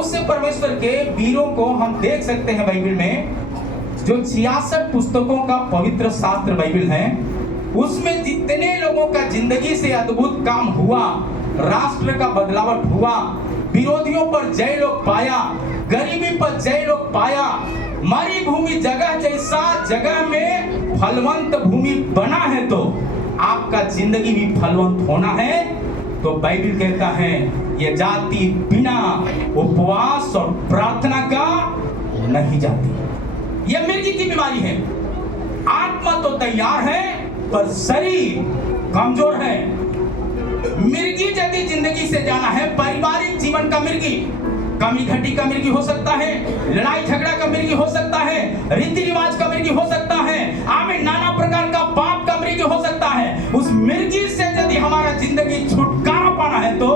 बहुत से परमेश्वर के वीरों को हम देख सकते हैं बाइबल में। जो 66 पुस्तकों का पवित्र शास्त्र बाइबल है, उसमें जितने लोगों का जिंदगी से अद्भुत काम हुआ, राष्ट्र का बदलावट हुआ, विरोधियों पर जय लोग पाया, गरीबी पर जय लोग पाया, मरी भूमि जगह जैसा जगह में फलवंत भूमि बना है, तो आपका जिंदगी भी फलवंत होना है। तो बाइबल कहता है ये जाति बिना उपवास और प्रार्थना का नहीं जाती। यह मिर्गी की बीमारी है। आत्मा तो तैयार है पर शरीर कमजोर है। मिर्गी यदि जिंदगी से जाना है, पारिवारिक जीवन का मिर्गी, कमी घटी का मिर्गी हो सकता है, लड़ाई झगड़ा का मिर्गी हो सकता है, रीति रिवाज का मिर्गी हो सकता है, आमें नाना प्रकार का पाप का मिर्गी हो सकता है। उस मिर्गी से यदि हमारा जिंदगी छुटकारा पाना है तो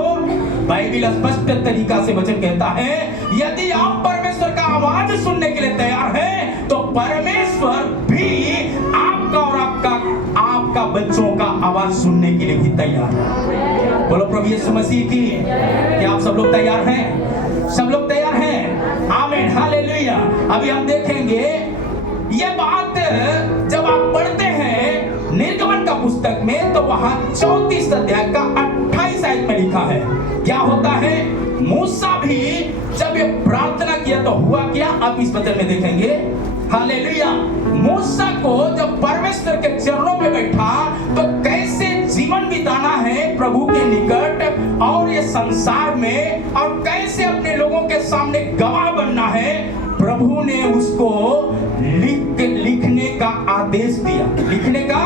बाइबल स्पष्ट तरीका से वचन कहता है, यदि आप परमेश्वर का आवाज सुनने के लिए तैयार है तो परमेश्वर भी आपका और आपका बच्चों का आवाज सुनने के लिए भी तैयार है। बोलो प्रभु यीशु मसीह की। क्या आप सब लोग तैयार हैं? सब लोग तैयार हैं? आमीन, हालेलुया। अभी हम देखेंगे ये बात जब आप पढ़ते हैं निर्गमन का पुस्तक में, तो वहां 34 अध्याय का 28 आयत में लिखा है। क्या होता है? मूसा भी जब ये प्रार्थना किया तो हुआ क्या, आप इस वचन में देखेंगे। हालेलुया। मूसा को जब परमेश्वर के चरणों में बैठा तो कैसे जीवन बिताना है प्रभु के निकट और ये संसार में, और कैसे अपने लोगों के सामने गवाह बनना है, प्रभु ने उसको लिखने का आदेश दिया। लिखने का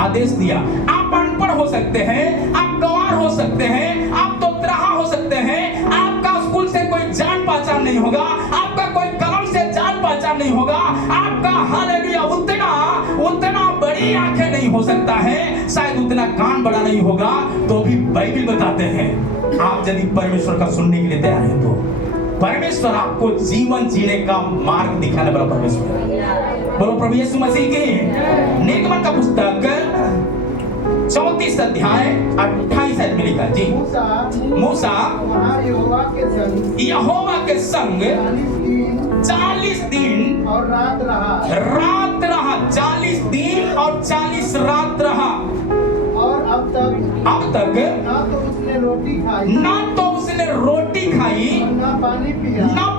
आदेश दिया। आप अनपढ़ हो सकते हैं, आप गवार हो सकते हैं, आप तोतराहा हो सकते हैं, आपका स्कूल से कोई जान पहचान नहीं होगा, आपका कोई कलम से जान पहचान नहीं होगा, आपका हालेलुया उतना बड़ी आंखें नहीं हो सकता है, शायद उतना कान बड़ा नहीं होगा, तो भी बाइबल बताते हैं आप यदि परमेश्वर का सुनने के लिए तैयार हैं तो परमेश्वर आपको जीवन जीने का मार्ग दिखाने वाला परमेश्वर। बोलो प्रभु यीशु मसीह की। निर्गमन का पुस्तक 34 अध्याय 28 आयत में लिखा जी, मूसा यहोवा के संग 40 दिन और रात रहा 40 दिन और 40 रात रहा। और अब तक ना तो उसने रोटी खाई ना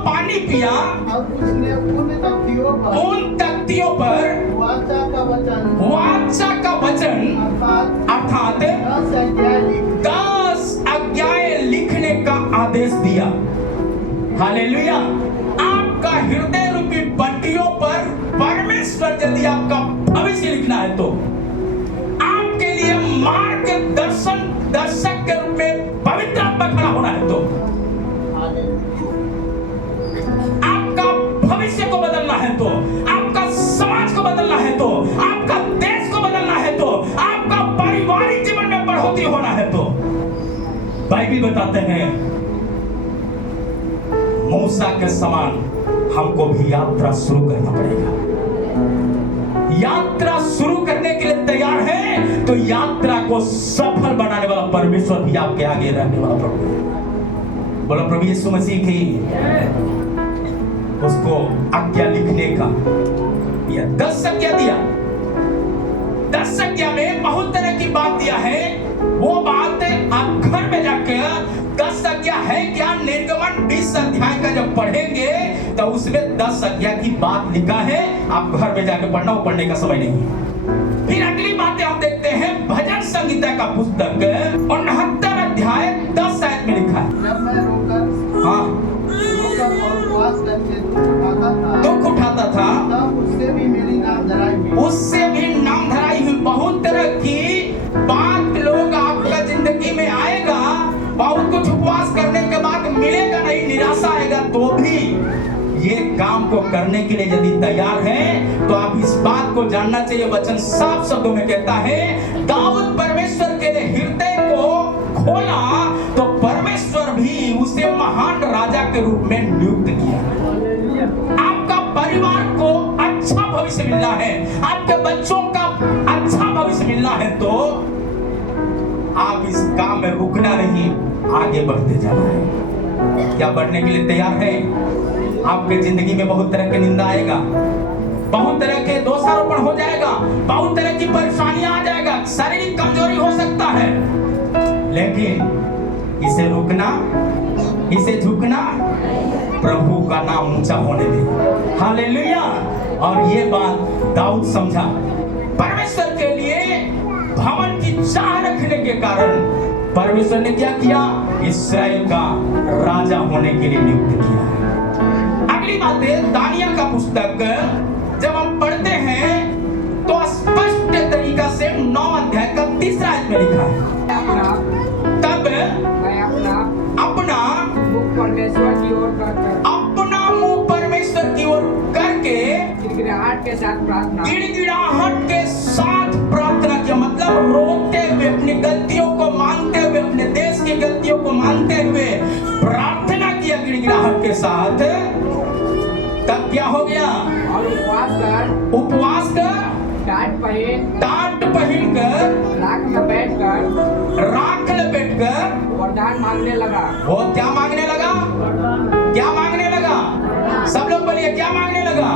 पानी पिया और उसने उन तख्तियों पर वाचा का वचन अर्थात 10 आज्ञाएं लिखने का आदेश दिया। हालेलुया। आपका हृदय रूपी पट्टियों पर परमेश्वर यदि आपका भविष्य लिखना है तो आपके लिए दर्शक के रूप में पवित्र आत्मा खड़ा होना है, तो आपका भविष्य को बदलना है, तो आपका समाज को बदलना है, तो आपका देश को बदलना है, तो आपका पारिवारिक जीवन में बढ़ोतरी होना है, तो बाइबल बताते हैं मूसा के समान हमको भी यात्रा शुरू करना पड़ेगा। यात्रा शुरू करने के लिए तैयार है तो यात्रा को सफल बनाने वाला परमेश्वर भी आपके आगे रहने वाला प्रभु है। बोलो प्रभु यीशु मसीह की। उसको आज्ञा लिखने का यह 10 आज्ञा दिया। 10 आज्ञा में बहुत तरह की बात दिया है। वो बात आप घर में जाकर 10 आज्ञा है क्या, निर्गमन 20 अध्याय का जब पढ़ेंगे तो उसमें 10 आज्ञा की बात लिखा है। आप घर में जाकर पढ़ना, वो पढ़ने का समय नहीं है। फिर अगली बातें हम देखते हैं भजन संगीता का पुस्तक 69 अध्याय 10 आयत में लिखा है। जब मैं रोकर और उपवास करके दुख उठाता था तब उससे भी मेरी नाम धराई हुई। बहुत तरह की बात लोग आपका जिंदगी में आएगा, बहुत कुछ उपवास करने के बाद मिलेगा नहीं, निराशा आएगा, तो भी ये काम को करने के लिए यदि तैयार हैं तो आप इस बात को जानना चाहिए। वचन साफ शब्दों में कहता है, दाऊद परमेश्वर के लिए हृदय को खोला तो परमेश्वर भी उसे महान राजा के रूप में नियुक्त किया। आपका परिवार को अच्छा भविष्य मिलना है, आपके बच्चों का अच्छा भविष्य मिलना है, तो आप इस काम में रुकना नहीं, आगे बढ़ते जाना है। क्या बढ़ने के लिए तैयार है? आपके जिंदगी में बहुत तरह की निंदा आएगा, बहुत तरह के दोषारोपण हो जाएगा, बहुत तरह की परेशानियां आ जाएगा, शारीरिक कमजोरी हो सकता है, लेकिन इसे रुकना, इसे झुकना, प्रभु का नाम ऊंचा होने दे। हालेलुया। और ये बात दाऊद समझा। परमेश्वर के लिए भवन की चाह रखने के कारण परमेश्वर ने क्या किया? इस्राएल का राजा होने के लिए नियुक्त किया है। अगली बात है, दानियेल का पुस्तक जब हम पढ़ते हैं तो स्पष्ट तरीका से 9 अध्याय का 3 आयत में लिखा है, तब मैं अपना मुख परमेश्वर की ओर करकर, अपना मुंह परमेश्वर की ओर करके गिड़गिड़ाहट के साथ प्रार्थना, गिड़गिड़ाहट के साथ प्रार्थना किया। मतलब रोते हुए, अपनी गलतियों को मानते हुए, अपने देश की गलतियों को मानते हुए प्रार्थना किया गिड़गिड़ाहट के साथ। तब क्या हो गया? और उपवास कर टाट पहन कर राख में बैठ कर वरदान मांगने लगा। वो क्या मांगने लगा? क्या मांगने लगा? सब लोग बोलिए, क्या मांगने लगा?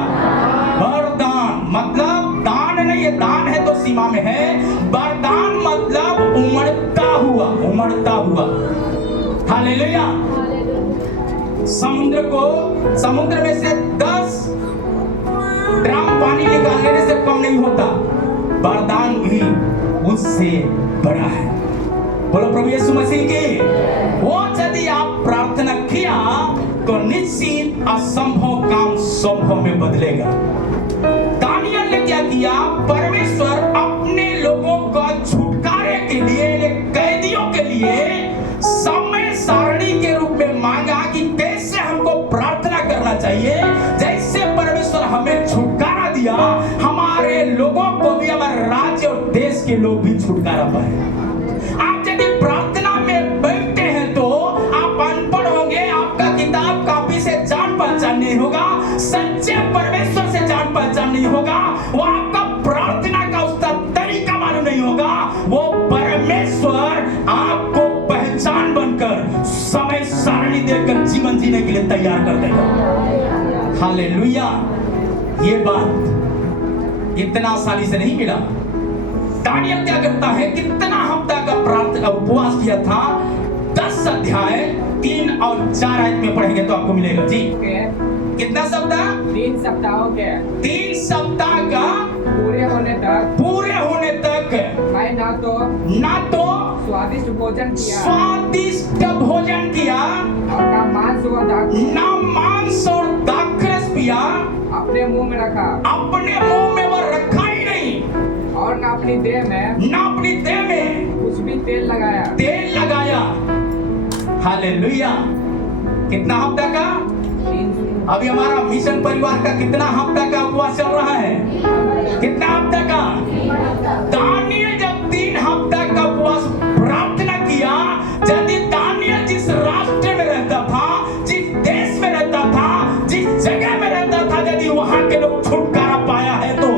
वरदान। मतलब दान नहीं है, दान है तो सीमा में है, वरदान मतलब उमड़ता हुआ। हालेलुया। समुद्र में से 10 ड्राम पानी निकालने से कम नहीं होता, वरदान भी उससे बड़ा है। बोलो प्रभु यीशु मसीह की। वो यदि आप प्रार्थना किया तो निश्चित असंभव काम संभव में बदलेगा। दानियेल ने क्या किया? परमेश्वर अपने लोगों का छुटकारे के लिए, कैदियों के लिए समय सारणी के रूप में मांगा कि कैसे हमको प्रार्थना करना चाहिए। जैसे परमेश्वर हमें छुटकारा दिया, हमारे लोगों को भी, हमारे राज्य और देश के लोग भी छुटकारा पाए। आप यदि प्रार्थना में बैठते हैं तो आप अनपढ़ होंगे, आपका किताब कापी से जान पहचान नहीं होगा, सच्चे परमेश्वर से जान पहचान नहीं होगा, वो आपका प्रार्थना का उसका तरीका मालूम नहीं होगा। वो परमेश्वर आपको पहचान बनकर समय सारणी देकर जीवन जीने के लिए तैयार कर देगा। हालेलुया। ये बात इतना आसानी से नहीं मिला। दानियेल क्या करता है? कितना हफ्ता का प्रार्थना उपवास किया था? 10 अध्याय 3 और 4 आयत में पढ़ेंगे तो आपको मिलेगा जी। कितना सप्ताह? 3 सप्ताहों के 3 सप्ताह का पूरे होने तक मैं ना तो स्वादिष्ट भोजन किया और ना मांस और दाखरस पिया, अपने मुंह में वो रखा ही नहीं, और ना अपनी देह में कुछ भी तेल लगाया। हालेलुया। कितना हफ्ता का? अभी हमारा मिशन परिवार का कितना हफ्ता का उपवास चल रहा है? कितना हफ्ता का? दानियेल जब 3 हफ्ता का उपवास प्रार्थना किया, यदि दानियेल जिस राष्ट्र में रहता था, जिस देश में रहता था, जिस जगह में रहता था, यदि वहां के लोग छुटकारा पाया है तो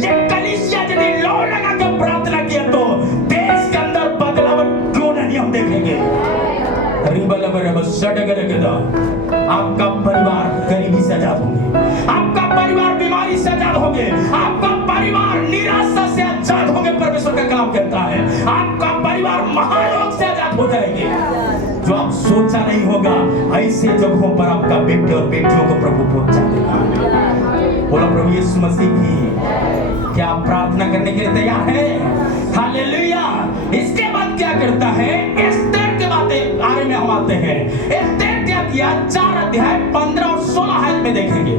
ये कलीसिया यदि लो लगा के प्रार्थना किया तो देश के अंदर बदलाव क्यों नहीं हम देखेंगे। आपका परिवार गरीबी से आजाद होंगे, आपका परिवार बीमारी से आजाद होंगे, आपका परिवार निराशा से आजाद होंगे। परमेश्वर का कलाम कहता है आपका परिवार महारोग से आजाद हो जाएंगे। जो आप सोचा नहीं होगा, ऐसे जगहों पर आपका बेटे और बेटियों को प्रभु पहुंचा देगा। बोलो प्रभु यीशु मसीह की। क्या आप प्रार्थना करने के लिए तैयार है? हालेलुया। इसके बाद क्या करता है? एस्तेर के बारे में हम आते हैं। एस्तेर क्या किया? 4 अध्याय 15 और 16 आयत में देखेंगे।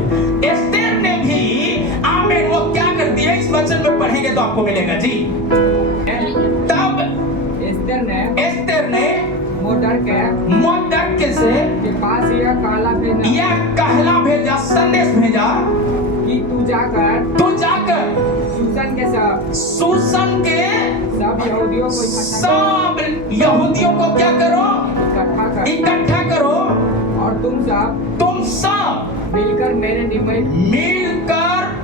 एस्तेर ने भी आमीन, वो क्या करती है? इस वचन में पढ़ेंगे तो आपको मिलेगा जी। तब एस्तेर ने मोर्देकै से के पास यह कहला भेजा, संदेश भेजा कि तू जाकर सूसन के सब यहूदियों को क्या करो? इकट्ठा करो, और तुम सब मिलकर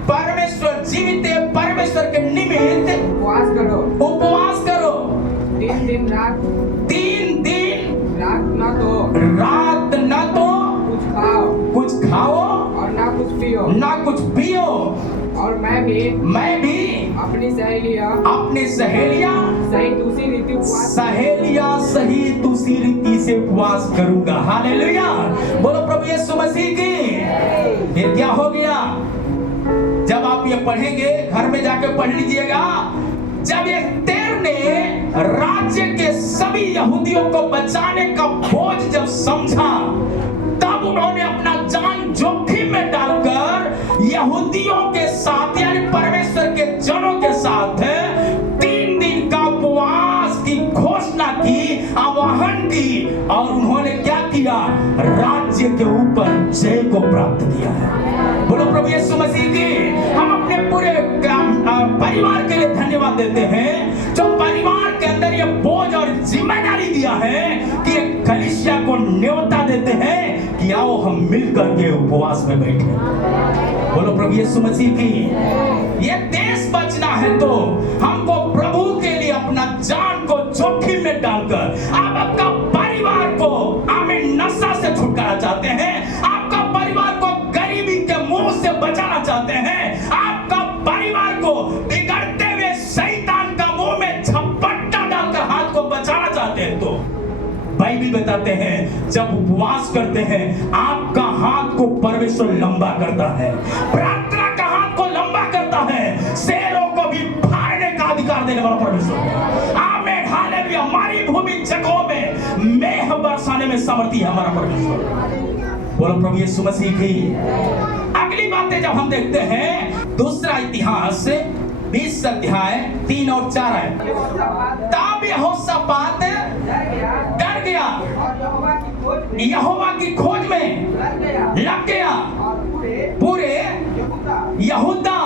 परमेश्वर, जीवित परमेश्वर के निमित्त उपवास करो। 3 दिन रात न पियो ना कुछ पियो। और मैं भी अपनी सहेलियां सहित उसी रीति से उपवास करूंगा। हालेलुया, बोलो प्रभु यीशु मसीह की। फिर क्या हो गया? जब आप ये पढ़ेंगे, घर में जाके पढ़ लीजिएगा, जब एस्तेर ने राज्य के सभी यहूदियों को बचाने का बोझ जब समझा, तब उन्होंने अपना जान जोखिम में डालकर यहूदियों के साथ यानी परमेश्वर के जनों के साथ 3 दिन का उपवास की घोषणा की, आह्वान की, और उन्होंने क्या किया? राज्य के ऊपर जय को प्राप्त किया है। बोलो प्रभु यीशु मसीह की। हम अपने पूरे परिवार के लिए धन्यवाद देते हैं, जो परिवार के अंदर ये बोझ और जिम्मेदारी दिया है कि एक कलीसिया को न्योता देते हैं कि आओ हम मिलकर के उपवास में बैठे। बोलो प्रभु यीशु मसीह की। ये देश बचना है तो हमको प्रभु के लिए अपना जान को जोखिम में डालकर, आप आपका परिवार को आमीन नशा से छुटकारा चाहते हैं, आपका परिवार को गरीबी के मुंह से बचाना चाहते हैं, आपका परिवार को बिगड़ते हुए शैतान का मुंह में झपट्टा डालकर हाथ को बचाना चाहते हैं, तो बाइबल बताते हैं जब उपवास करते हैं आपका हाथ को परमेश्वर लंबा करता है, प्रार्थना का हाथ को लंबा करता है, शेरों को भी फाड़ने का अधिकार देने वाला परमेश्वर। आमीन, हालेलुया। हमारी भूमि जगहों में मेह बरसाने में समर्थी है हमारा परमेश्वर। बोलो प्रभु यीशु मसीह की। अगली बातें जब हम देखते हैं, दूसरा इतिहास 20 अध्याय 3 और 4 है। तब यहोशापात डर गया, यहोवा की खोज में लग गया, पूरे यहूदा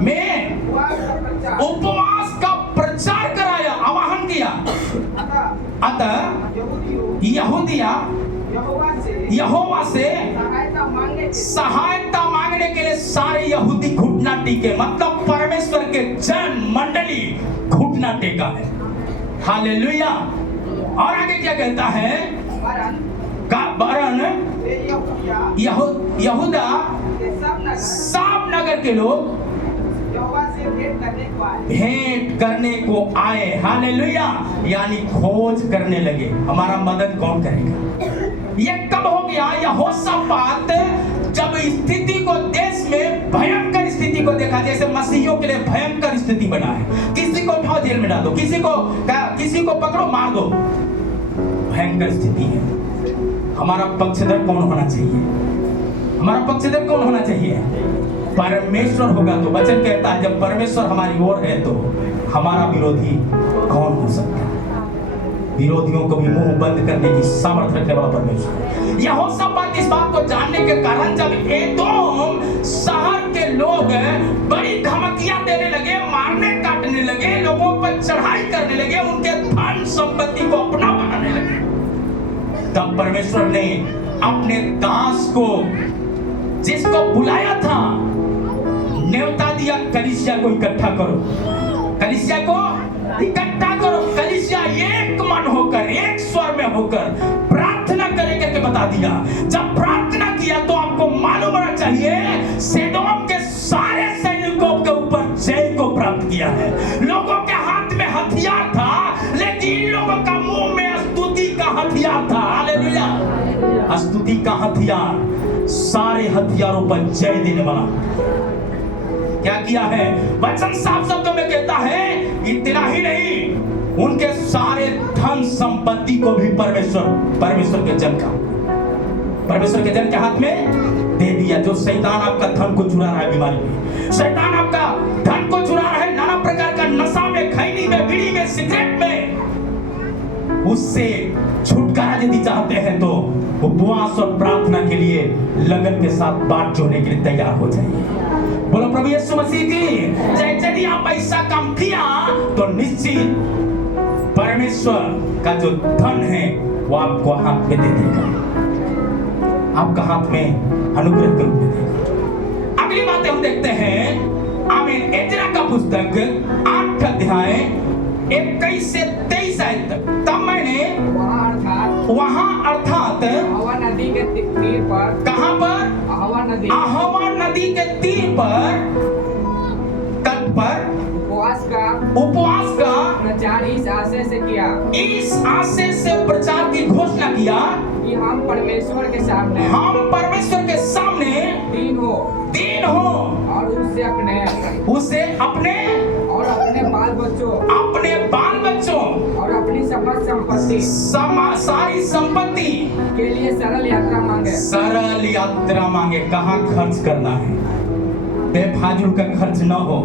में उपवास का प्रचार कराया, आह्वान किया। अतः यहूदिया यहोवा से सहायता मांगने के लिए सारे यहूदी घुटना टेके, मतलब परमेश्वर के जन मंडली घुटना टेका है। हालेलुया। और आगे क्या कहता है? वरन यहूदा सब नगर के लोग भेंट करने को आए। हालेलुया, यानी खोज करने लगे, हमारा मदद कौन करेगा। ये कब हो गया? यहोशापात जब स्थिति को, देश में भयंकर स्थिति को देखा, जैसे मसीहियों के लिए भयंकर स्थिति बना है, किसी को उठाओ जेल में डाल दो, किसी को पकड़ो मार दो, भयंकर स्थिति है। हमारा पक्षधर कौन होना चाहिए? हमारा पक्षधर कौन होना चाहिए? परमेश्वर होगा। तो वचन कहता है जब परमेश्वर हमारी ओर है तो हमारा विरोधी कौन हो सकता है? विरोधियों को भी मुंह बंद करने की सामर्थ्य रखने वाला परमेश्वर। यहोशापात इस बात को जानने के कारण जब एदोम शहर के लोग बड़ी धमकियां देने लगे, मारने काटने लगे, लोगों पर चढ़ाई करने लगे, उनके धन संपत्ति को अपना बनाने लगे, तब परमेश्वर ने अपने दास को, जिसको बुलाया था, न्योता दिया, कलीसिया को इकट्ठा करो, कलीसिया को इकट्ठा करो। कलीसिया एक मन होकर, एक स्वर में होकर प्रार्थना करे करके बता दिया। जब प्रार्थना किया तो आपको मालूम होना चाहिए सदोम के सारे सैनिकों के ऊपर जय को प्राप्त किया है। लोगों के हाथ में हथियार था, लेकिन इन लोगों का मुंह में स्तुति का हथियार था। हालेलुया, स्तुति का हथियार सारे हथियारों पर जय देने वाला। क्या किया है? वचन साफ शब्दों में कहता है, इतना ही नहीं, उनके सारे धन संपत्ति को भी परमेश्वर के जन के हाथ में दे दिया। जो शैतान आपका धन को चुरा रहा है, बीमारी में शैतान आपका धन को चुरा रहा है, नाना प्रकार का नशा में, खैनी में, बीड़ी में, सिगरेट में, उससे छुटकारा यदि चाहते हैं तो उपवास और प्रार्थना के लिए लगन के साथ बाट जोड़ने के लिए तैयार हो जाइए। बोलो प्रभु यीशु मसीह की। यदि आप ऐसा काम किया तो निश्चित परमेश्वर का जो धन है वो आपको हाथ में दे देगा, आपका हाथ में अनुग्रह के रूप में देगा। अगली बात हम देखते हैं, आमीन, एजरा का पुस्तक 8 अध्याय 21 से 23 आयत तक। तब मैंने वहाँ अर्थात अहवा नदी के तीर पर, कहाँ पर? अहवा अहवा नदी के तीर पर, तट पर उपवास का प्रचार इस आशय से किया, इस आशय से प्रचार की घोषणा किया कि हम परमेश्वर के सामने दीन हो और उससे अपने और अपने बाल बच्चों और अपनी सारी संपत्ति के लिए सरल यात्रा मांगे। कहाँ खर्च करना है? बेफाजूल का खर्च न हो,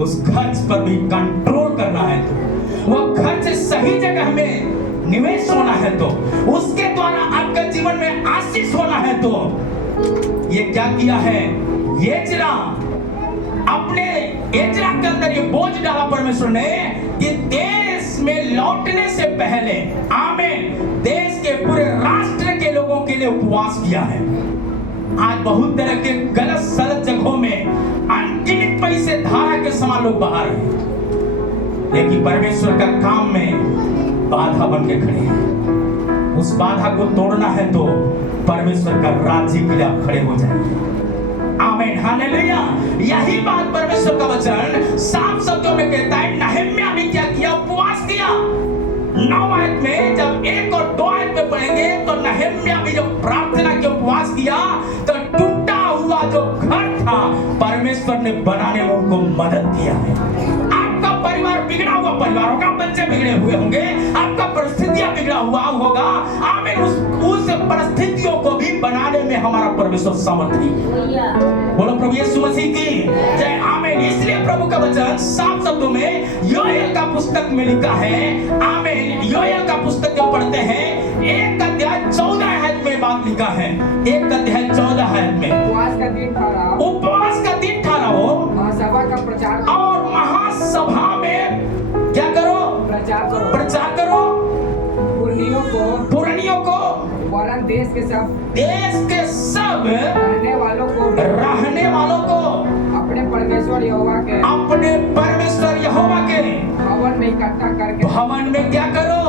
उस खर्च पर भी कंट्रोल करना है तो वो खर्च सही जगह में निवेश होना है, तो उसके द्वारा आपका जीवन में आशीष होना है। तो ये क्या किया है? अपने एजरा के अंदर ये बोझ डाला परमेश्वर ने कि देश में लौटने से पहले, आमीन, देश के पूरे राष्ट्र के लोगों के लिए उपवास किया है। आज बहुत तरह के गलत सलत जगहों में अनगिनत पैसे धारा के समान लोग बाहर हैं, लेकिन परमेश्वर का काम में बाधा बन के खड़े हैं। उस बाधा को तोड़ना है तो परमेश्वर का राज्य के लिए आप खड़े हो जाएंगे। आमीन, हालेलुया। यही बात परमेश्वर का वचन साफ शब्दों में कहता है। नहम्याह भी क्या किया? उपवास किया। 9 आयत में जब 1 और 2 आयत में पढ़ेंगे तो नहम्याह भी जब प्रार्थना के उपवास किया तो टूटा हुआ जो घर था परमेश्वर ने बनाने में उनको मदद किया है। आपका परिवार बिगड़ा हुआ परिवार होगा, बच्चे बिगड़े हुए होंगे, आपका परिस्थितियां बिगड़ा हुआ होगा, आमीन, उस परिस्थितियों को भी बनाने में हमारा परमेश्वर समर्थी। बोलो प्रभु यीशु मसीह की जय, आमीन। इसलिए प्रभु का वचन साफ शब्दों में योएल का पुस्तक में लिखा है, आमीन। योएल का पुस्तक जो पढ़ते हैं 1 अध्याय 14 आयत में बात लिखा है। 1 अध्याय 14 आयत में उपवास का दिन ठहरा हो, महासभा का प्रचार और महासभा में क्या करो? प्रचार करो पुरानियों को वरन देश के सब रहने वालों को अपने परमेश्वर यहोवा के भवन में इकट्ठा करके, भवन में क्या करो?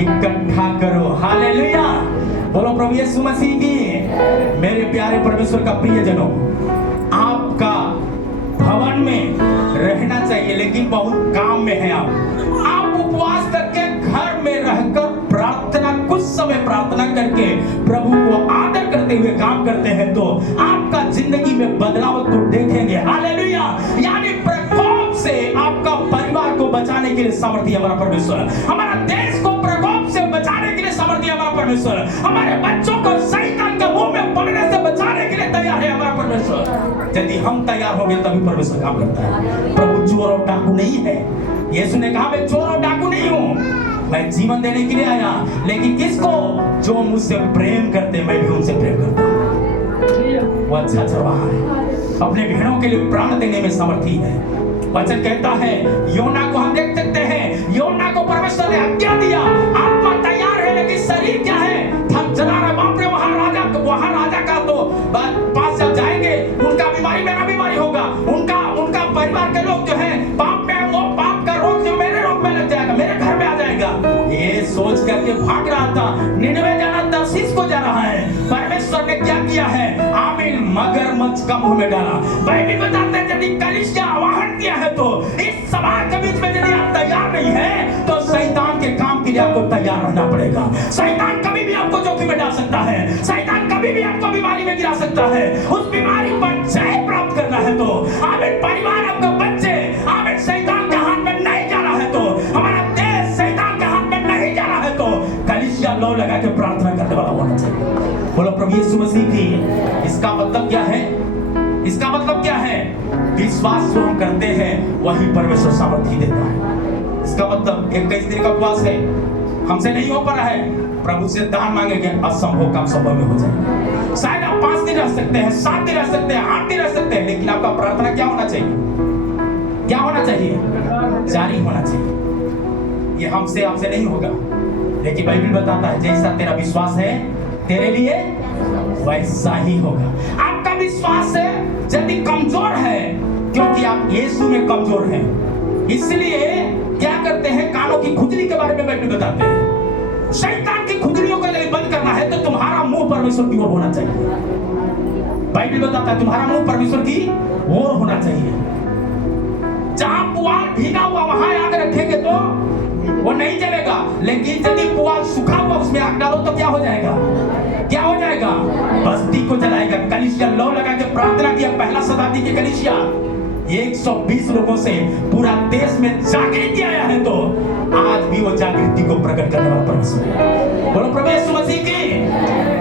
इकट्ठा करो। हालेलुया। बोलो प्रभु यीशु मसीह की। मेरे प्यारे परमेश्वर का प्रियजनों, आपका भवन में रहना चाहिए, लेकिन बहुत काम में है। आप उपवास करके घर में रहकर प्रार्थना, कुछ समय प्रार्थना करके प्रभु को आदर करते हुए काम करते हैं तो आपका जिंदगी में बदलाव तो देखेंगे। हालेलुया। यानी प्रकोप से आपका परिवार को बचाने के लिए सामर्थ्य हमारा परमेश्वर, हमारा देश को प्रकोप से बचाने के लिए सामर्थ्य हमारा परमेश्वर, हमारे बच्चों को शैतान के मुंह में पड़ने से बचाने के लिए तैयार है हमारा परमेश्वर। यदि हम तैयार होंगे तभी परमेश्वर काम करता है। प्रभु चोर और डाकू नहीं है। यीशु ने कहा मैं चोर और डाकू नहीं हूँ, मैं जीवन देने के लिए आया। लेकिन किसको? जो मुझसे प्रेम करते, मैं भी उनसे प्रेम करता हूँ। वो अच्छा चरवाहा है, अपने भेड़ों के लिए प्राण देने में समर्थी है। वचन कहता है, योना को हम देख सकते हैं, योना को परमेश्वर ने आज्ञा दिया, आत्मा तैयार है लेकिन शरीर क्या है? थक चला रहा। बाप रे, वहां राजा का तो पास जब जाएंगे उनका बीमारी मेरा बीमारी होगा, उनका परिवार के लोग जो है पाप में, वो पाप का रोग जो मेरे रोग में लग जाएगा, मेरे घर में आ जाएगा। ये सोच करके भाग रहा था। निनवे जाना तर्शीश को जा रहा है। परमेश्वर ने क्या किया है? आमीन, मगरमच्छ का मुंह में डाला। बाइबल बताते हैं यदि कलीसिया आवाहन किया है तो इस समाज के बीच में यदि आप तैयार नहीं है तो शैतान के काम के लिए आपको तैयार रहना पड़ेगा। शैतान कभी भी आपको जोखिम में डाल सकता है, शैतान कभी भी आपको बीमारी में गिरा सकता है। उस बीमारी पर जय प्राप्त करना है तो आमीन, परिवार, आपका बच्चे, आमीन, शैतान के हाथ में नहीं जाना है तो हमारा देश शैतान के हाथ में नहीं जाना है तो कलीसिया लौ लगा के प्रार्थना करने वाला होना चाहिए। बोलो प्रभु यीशु मसीह की। इसका मतलब क्या है? इसका मतलब क्या है? विश्वास जो हम करते हैं वही परमेश्वर सामर्थ्य देता है। इसका मतलब 21 दिन का उपवास है, हमसे नहीं हो पा रहा है, प्रभु से दान मांगेंगे, असंभव काम संभव में हो जाएगा। शायद आप 5 दिन रह सकते हैं, 7 दिन रह सकते हैं, 8 दिन रह सकते हैं, लेकिन आपका प्रार्थना क्या होना चाहिए? क्या होना चाहिए? जारी होना चाहिए। ये हमसे आपसे नहीं होगा, लेकिन बाइबल बताता है जैसा तेरा विश्वास है तेरे लिए वैसा ही होगा। आपका विश्वास है यदि कमजोर है, क्योंकि आप यीशु में कमजोर हैं, इसलिए क्या करते हैं? कानों की खुजली के बारे में बाइबल बताते हैं। शैतान की खुजलियों को यदि बंद करना है तो तुम्हारा मुंह परमेश्वर की ओर होना चाहिए। बाइबल बताता है तुम्हारा मुंह परमेश्वर की ओर होना चाहिए। जहां पुआल भीगा हुआ वहां आग रखेंगे तो वो नहीं जलेगा, लेकिन यदि पुआल सूखा हुआ उसमें आग डालो तो क्या हो जाएगा? क्या हो जाएगा? बस्ती को जलाएगा। कलीसिया लौ लगा के प्रार्थना किया, पहला शताब्दी के कलीसिया 120 लोगों से पूरा देश में जागृति आया है, तो आज भी वो जागृति को प्रकट करने वाला परमेश्वर है। बोलो प्रभु यीशु मसीह की।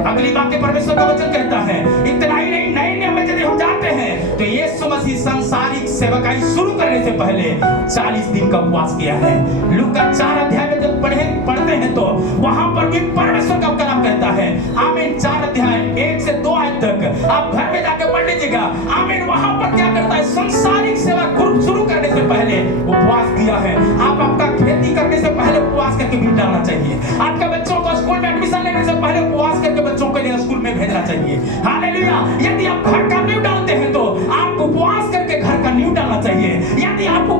अगली बात परमेश्वर का वचन कहता है, इतना ही नहीं, नए नियम में यदि हम जाते हैं तो यीशु मसीह सांसारिक सेवकाई शुरू करने से पहले 40 दिन का उपवास किया है। लूका 4 अध्याय में जब पढ़ते हैं तो वहां पर भी परमेश्वर का कलाम कहता है। आमीन। 4 अध्याय 1 से 2 आयत तक आप घर में जाकर पढ़ लीजिएगा। आमीन। वहां पर क्या करता है? सांसारिक सेवा शुरू करने से पहले उपवास किया है। आप आपका खेती करने से पहले उपवास करके बीज डालना चाहिए। आपके बच्चों को स्कूल में एडमिशन लेने से पहले उपवास करके बच्चों के लिए स्कूल में भेजना चाहिए। हालेलुया। यदि आप घर का नींव डालते हैं तो आप उपवास करके घर का नींव डालना चाहिए। यदि आप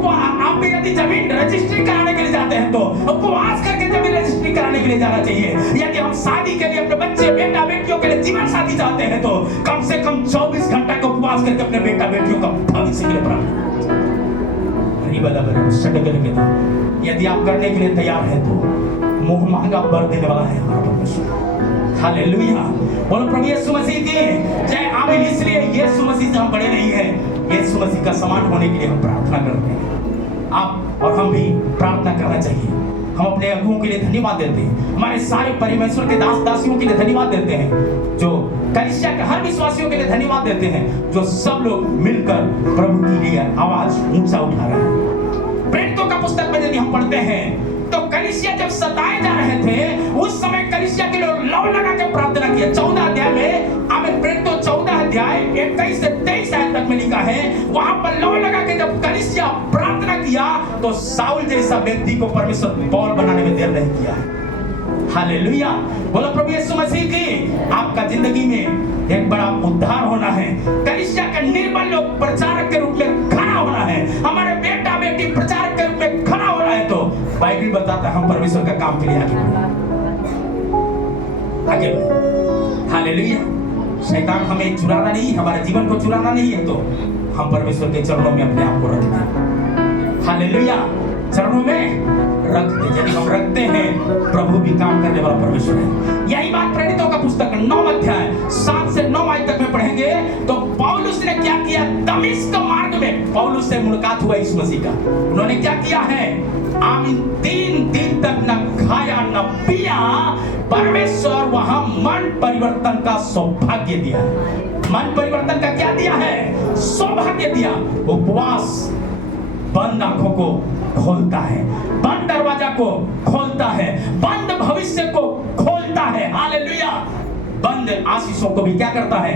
यदि जमीन रजिस्ट्री कराने के लिए जाते हैं तो उपवास करके जमीन रजिस्ट्री कराने के लिए जाना चाहिए। यदि हम शादी के लिए अपने बच्चे बेटा बेटियों के लिए जीवन साथी चाहते हैं तो कम से कम 24 घंटा का उपवास करके अपने बेटा बेटियों का भविष्य के लिए प्रार्थना। यदि आप करने के लिए तैयार हैं तो मुंह मांगा बर देने वाला है हमारा परमेश्वर। हालेलुया। बोलो प्रभु यीशु मसीह की जय। आमीन। इसलिए यीशु मसीह से हम बड़े नहीं हैं, यीशु मसीह का समान होने के लिए हम प्रार्थना करते हैं। आप और हम भी प्रार्थना करना चाहिए। हम अपने अगुओं के लिए धन्यवाद देते हैं, हमारे सारे परमेश्वर के दास दासियों के लिए धन्यवाद देते हैं, जो कलीसिया के हर विश्वासियों के लिए धन्यवाद देते हैं, जो सब लोग मिलकर प्रभु के लिए आवाज ऊंचा उठा रहे हैं। प्रेरितों का पुस्तक में यदि हम पढ़ते हैं तो कलीसिया जब सताए जा रहे थे उस समय कलीसिया के लोग लौ लगा के प्रार्थना किया। 14 अध्याय में आमीन। प्रेरितों 14 अध्याय 21 से 23 आयत तक में लिखा है, वहां पर लौ लगा के जब कलीसिया प्रार्थना किया तो साउल जैसा व्यक्ति को परमेश्वर पौल बनाने में देर नहीं किया। हालेलुया। बोलो प्रभु यीशु मसीह की। आपका जिंदगी में एक बड़ा उद्धार होना है। कलीसिया के निर्बल लोग प्रचारक के रूप में खड़ा होना है। हमारे बेटा बेटी प्रचारक के रूप में खड़ा होना है, तो बाइबल बताता है हम परमेश्वर का काम के लिए आगे बढ़े। हालेलुया। शैतान हमें चुराना नहीं, हमारे जीवन को चुराना नहीं है, तो हम परमेश्वर के चरणों में अपने आप को रख दें। हालेलुया। चरणों में रख दे। यदि हम रखते हैं, प्रभु भी काम करने वाला परमेश्वर है। यही बात प्रेरितों का पुस्तक 9 अध्याय 7 से 9 आयत तक में पढ़ेंगे तो पौलुस ने क्या किया? दमिश्क मार्ग में पौलुस से मुलाकात हुआ यीशु मसीह का। उन्होंने क्या किया है? आमीन। 3 दिन तक न खाया न पिया। परमेश्वर वहां मन परिवर्तन का सौभाग्य दिया। मन परिवर्तन का क्या दिया है? सौभाग्य दिया। उपवास बंद आंखों को खोलता है, बंद दरवाजा को खोलता है, बंद भविष्य को खोलता है। हालेलुया। बंद आशीषों को भी क्या करता है?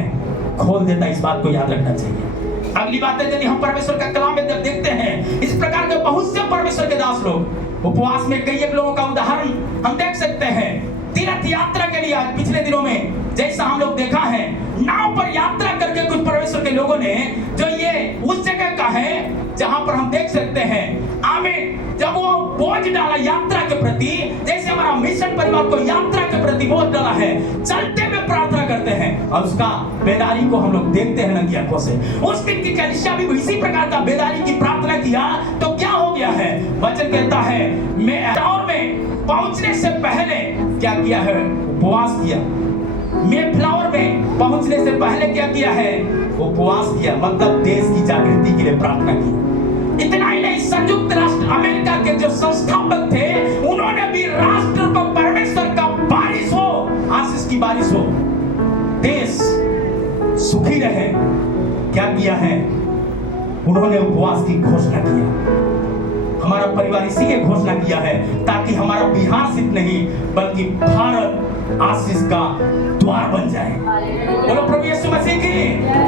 खोल देता है। इस बात को याद रखना चाहिए। अगली बात है, यदि हम परमेश्वर का कलाम में जब देखते हैं, इस प्रकार के बहुत से परमेश्वर के दास लोग उपवास में कई एक लोगों का उदाहरण हम देख सकते हैं। तीर्थ यात्रा के लिए आज पिछले दिनों में जैसा हम लोग देखा है, नाव पर यात्रा करके कुछ परमेश्वर के लोगों ने, जो ये उस जगह का है जहां पर हम देख सकते हैं, आमीन, जब वो बोझ डाला यात्रा के प्रति, जैसे हमारा मिशन परिवार को यात्रा के प्रति बोझ डाला है, चलते हुए प्रार्थना करते हैं और उसका बेदारी को हम लोग देखते हैं नंगी आंखों से। उस दिन की कलीसिया भी इसी प्रकार का बेदारी की प्रार्थना किया तो क्या हो गया है? वचन कहता है, मैं टावर में पहुंचने से पहले क्या किया है? उपवास किया। मेफ्लावर में पहुंचने से पहले क्या किया है? उपवास किया। मतलब देश की जागृति के लिए प्रार्थना की। इतना ही नहीं, संयुक्त राष्ट्र अमेरिका के जो संस्थापक थे, उन्होंने भी राष्ट्र को परमेश्वर का बारिश हो, आशीष की बारिश हो, देश सुखी रहे, क्या किया है? उन्होंने उपवास की घोषणा किया। हमारा परिवार इसीलिए घोषणा किया है ताकि हमारा बिहार सिर्फ नहीं बल्कि भारत आशीष का द्वार बन जाए। बोलो प्रभु यीशु मसीह की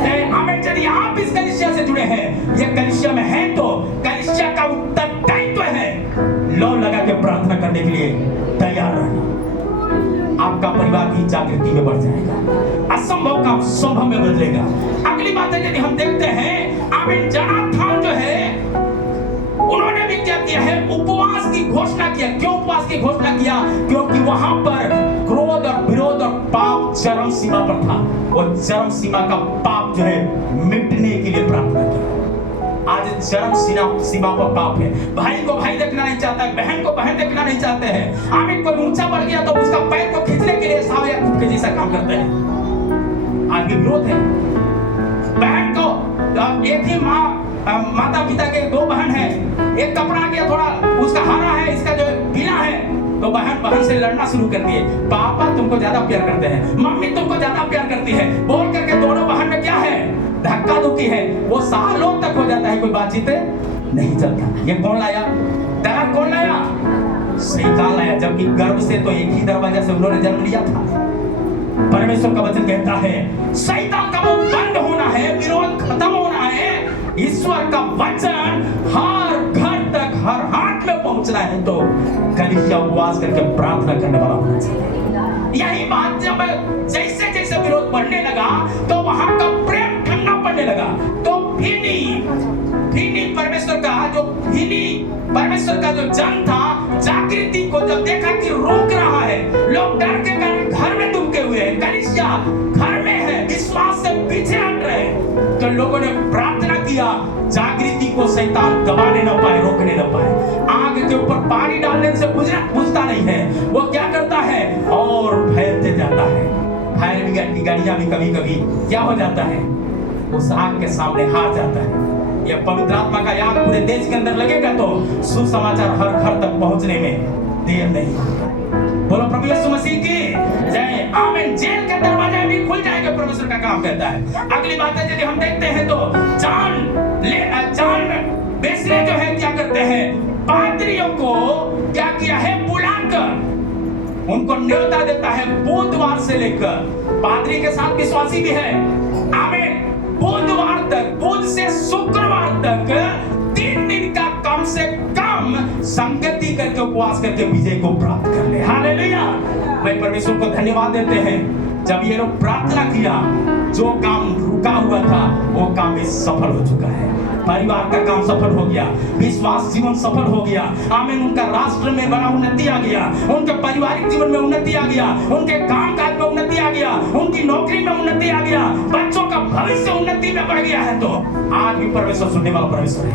जय। आमीन। यदि आप इस कलीसिया से जुड़े हैं, ये कलीसिया में हैं, तो कलीसिया का उत्तरदायित्व है लौ लगा के प्रार्थना करने के लिए तैयार रहना। आपका परिवार की जागृति में बढ़ जाएगा, असंभव का संभव में बदलेगा। अगली बात है, यदि हम देखते हैं, आमीन, जोनाथन जो है उन्होंने भी क्या किया है? उपवास की घोषणा किया। क्यों उपवास की घोषणा किया? क्योंकि वहां पर क्रोध और विरोध और पाप चरम सीमा पर था, वो चरम सीमा का पाप जो है मिटने के लिए प्रार्थना की। आज चरम सीमा पर पाप है, भाई को भाई देखना नहीं चाहता है, बहन को बहन देखना नहीं चाहते हैं। आमिर को ऊंचा बढ़ गया तो उसका पैर को खींचने के लिए साव या कुत्ते जैसा काम करते हैं। आज भी विरोध है। बहन को एक ही माता पिता के दो बहन है, एक कपड़ा गया थोड़ा उसका हरा है, इसका जो पीला है, तो बहन से लड़ना शुरू करती है। पापा तुमको ज्यादा प्यार करते हैं, मम्मी तुमको ज्यादा प्यार करती है, बोल करके दोनों बहन में क्या है, धक्का धुक्की है। वो सालों तक हो जाता है, कोई बातचीत नहीं चलता। ये कौन लाया दरार, कौन लाया? शैतान लाया। जबकि गर्भ से तो एक ही दरवाजा से उन्होंने जन्म लिया था। परमेश्वर का वचन कहता है शैतान का वो बंद होना है, विरोध खत्म होना है। ईश्वर का वचन हर घर तक, हर हाथ में पहुंचना है तो कलीसिया उपवास करके प्रार्थना करने वाला होना चाहिए। यही बात जब जैसे जैसे विरोध बढ़ने लगा तो वहां का प्रेम ठंडा पड़ने लगा। तो फिनी परमेश्वर का जो जन था, जागृति को जब देखा कि रोक रहा है, लोग डर के कारण घर में दुबके हुए हैं, कलीसिया घर में है, विश्वास से पीछे हट रहे हैं, तो लोगों ने प्रार्थना किया जागृति को शैतान दबाने न पाए, रोकने न पाए। आग के ऊपर पानी डालने से बुझता नहीं है, वो क्या करता है और फैलते जाता है। फायर ब्रिगेड की गाड़ियां भी कभी कभी क्या हो जाता है, उस आग के सामने हार जाता है। यह पवित्र आत्मा का याद पूरे देश के अंदर लगेगा तो सुसमाचार हर घर तक पहुंचने में देर नहीं। बोलो प्रभु यीशु मसीह की जय, आमीन। जेल के दरवाजे भी खुल जाएंगे, परमेश्वर का काम कहता है। अगली बात है, यदि हम देखते हैं तो जान बेचने जो है क्या करते हैं, पादरियों को क्या किया है, बुलाकर उनको न्योता देता है। बुधवार से लेकर पादरी के साथ विश्वासी भी है, आमीन, बुधवार तक, बुध से शुक्रवार तक 3 दिन का कम से कम संगति करके उपवास करके विजय को प्राप्त कर ले। हालेलुया। मैं परमेश्वर को धन्यवाद देते हैं, जब ये लोग प्रार्थना किया, जो काम रुका हुआ था वो काम भी सफल हो चुका है। परिवार का काम सफल हो गया, विश्वास जीवन सफल हो गया, आमीन। उनका राष्ट्र में बड़ा उन्नति आ गया, उनके पारिवारिक जीवन में उन्नति आ गया, उनके काम काज में उन्नति आ गया, उनकी नौकरी में उन्नति आ गया, बच्चों का भविष्य उन्नति में बढ़ गया है। तो आज भी परमेश्वर सुनने वाला परमेश्वर है।